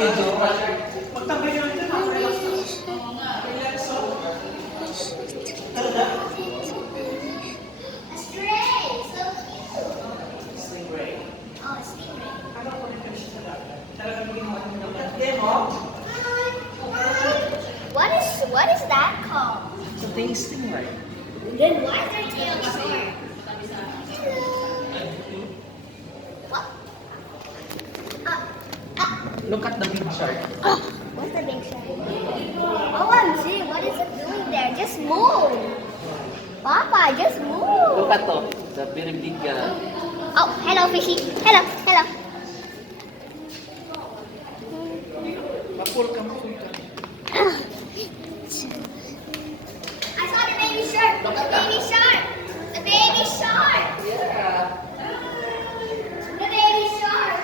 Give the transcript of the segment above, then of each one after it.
video. Magtambay naman dyan, relax lang. Relax lang. Talaga? Stray, so cute. Stingray. Oh, stingray. Akala ko rin siya sa dagat. Talagang ginawa niyo naman. Demo? What is that called? It's a thing stingray. Then why is their tail short? What? Look at the big shark. What's the big shark? OMG, what is it doing there? Just move. Papa, just move. Look at to. The very big Oh, hello, fishy. Hello, hello. Mapul ka, mapul ka. I saw the baby shark. The baby shark. The baby shark. Yeah. The baby shark.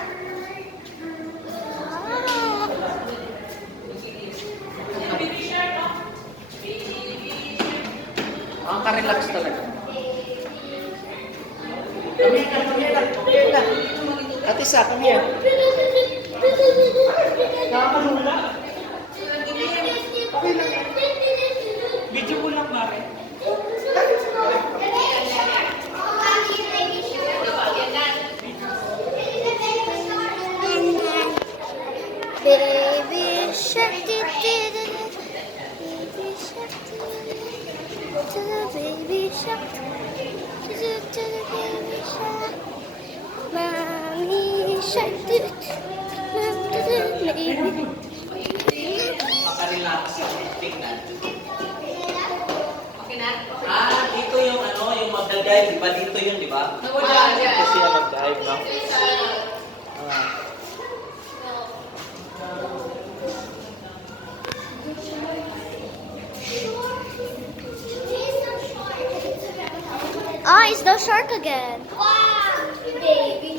Ang ka-relax talaga. Come here na. Ate Sa, come here. Nakakalula? Okay lang. Video ko lang, Mare. Baby shark, baby shark, to the baby shark, to the baby shark, mommy shark, to the baby. Maka-relax. Tingnan. Dito yung ano, yung mag-dive, di ba? Dito yun, di ba? Dito siya mag-dive, no? Ah, it's the shark again. Wow, baby